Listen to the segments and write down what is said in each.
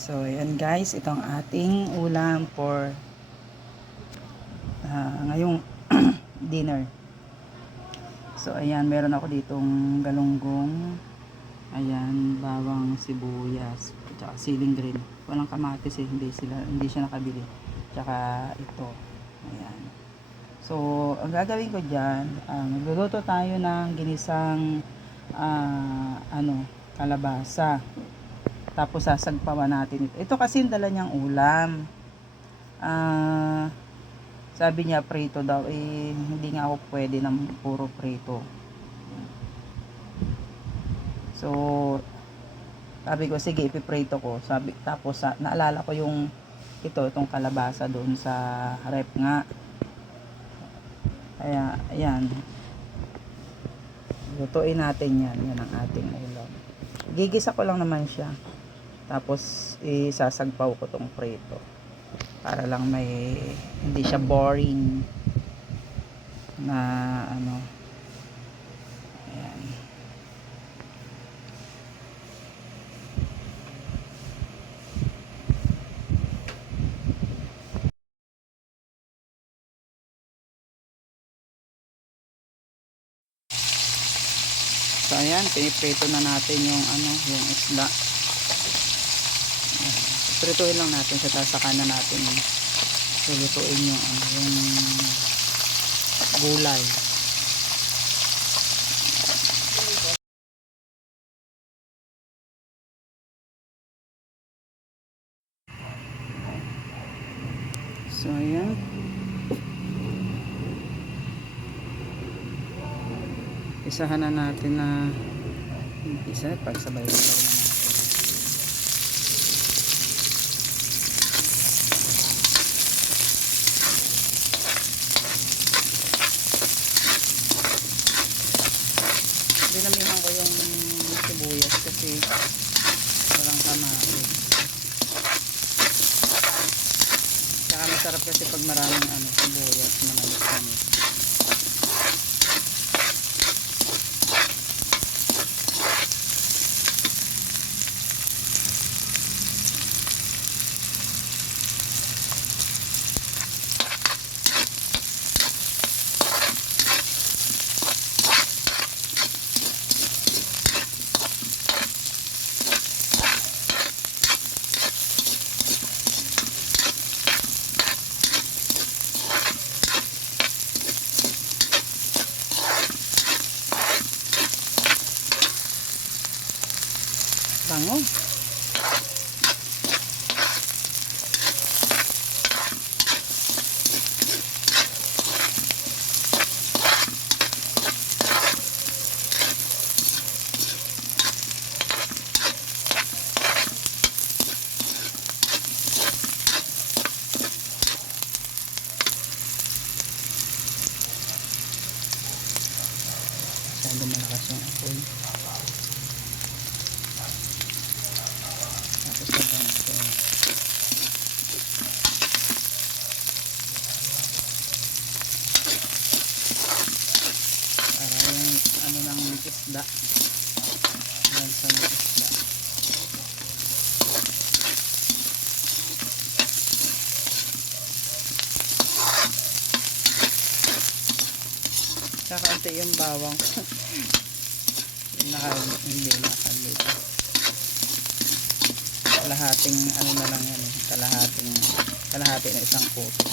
So, ayan guys, itong ating ulam for ngayong dinner. So, ayan, meron ako ditong galunggong. Ayan, bawang, sibuyas, tsaka siling green. Walang kamatis hindi siya nakabili. Tsaka ito. Ayan. So, ang gagawin ko dyan, magluluto tayo ng ginisang kalabasa. Tapos sasagpawan natin ito. Ito kasi yung dala niyang ulam. Sabi niya prito daw, hindi nga ako pwede ng puro prito. So, sabi ko sige ipiprito ko. Tapos naalala ko itong kalabasa doon sa rep nga. Kaya ayan. Lutuin natin yan. Yan ang ating ulam. Gigisa ko lang naman siya. Tapos isasagpaw ko tong prito. Para lang hindi siya boring na ayan. So ayan, piniprito na natin yung yung isda. Prituhin lang natin sa saka na natin lulutuin yung yung gulay. So ayan, isahan na natin na isa pagsabay-sabay na natin. Dinamihan ko yung sibuyas kasi parang kamarin. Saka masarap kasi pag maraming sibuyas manamis-namis. Bango. Masyado malakas yung apoy. Tapos lagyan ito. Para yung ng isda. Yan sa ng isda. Kakaunti yung bawang. Hindi nakalito. Kalahating na lang yan kalahati na isang puso.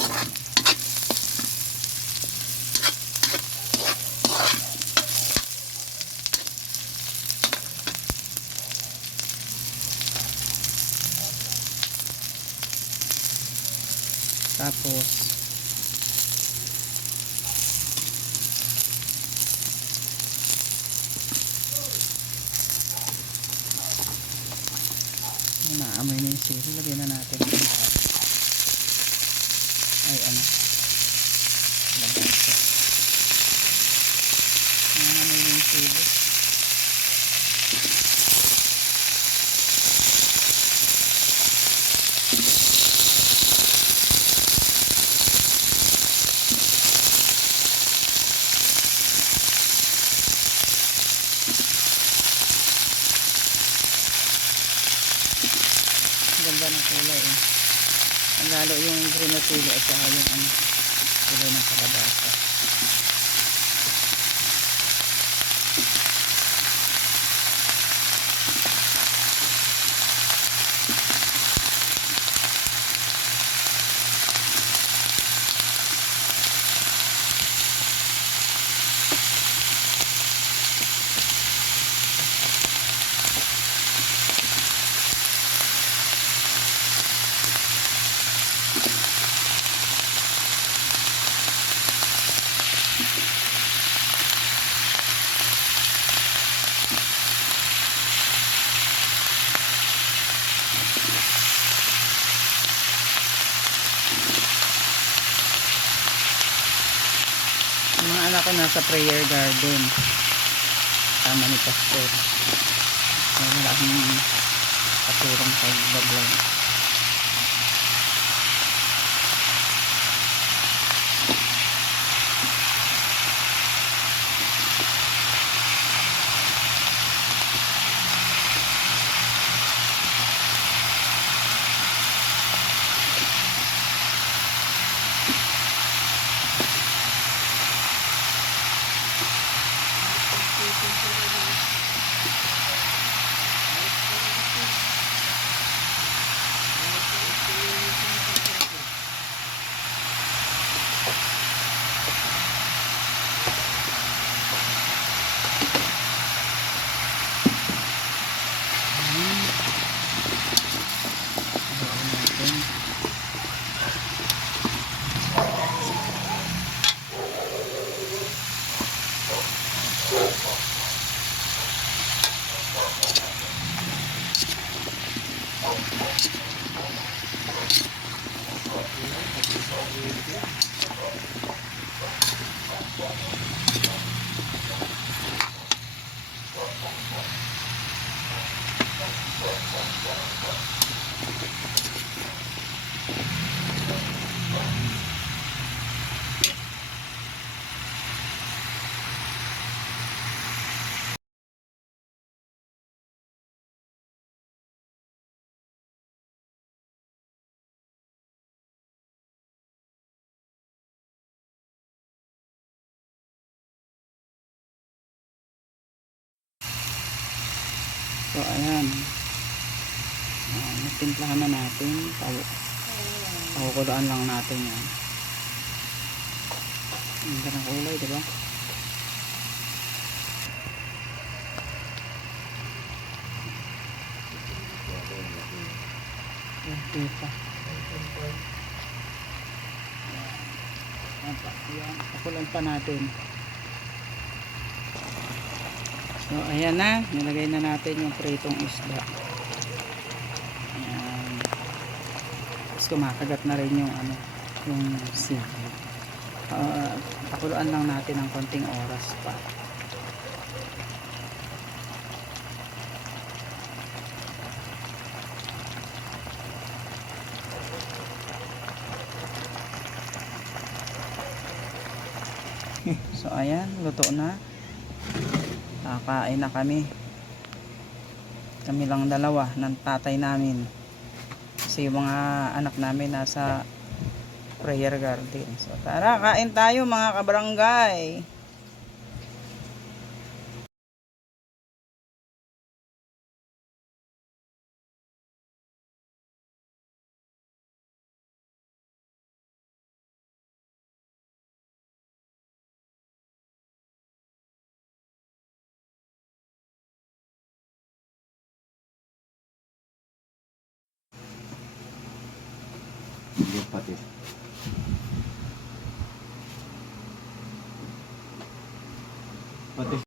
Tapos naamoy na yung sili, lagyan na natin labasa. Naamoy na yung sili. ganda ng kulay eh. Ang lalo yung green na chili at saka yung ano, kulay ng kalabasa. Yung mga anak ko nasa prayer garden. Tama ni Pastor. Wala akong katurong pag-vlog. So ayan, natimplahan na natin. Pakukuluan lang natin yan. Ang ganda ng kulay, diba? Okay pa. Ayan, pakulan pa natin. So ayan na, nilagay na natin yung pritong isda. Ayan. Tapos kumakagat na rin yung ano, yung sili. Pakuluan lang natin ng konting oras pa. So ayan, luto na. Kakain na kami. Kami lang dalawa ng tatay namin. Kasi yung mga anak namin nasa prayer garden. So tara, kain tayo mga kabarangay. Hindi patis. Patis.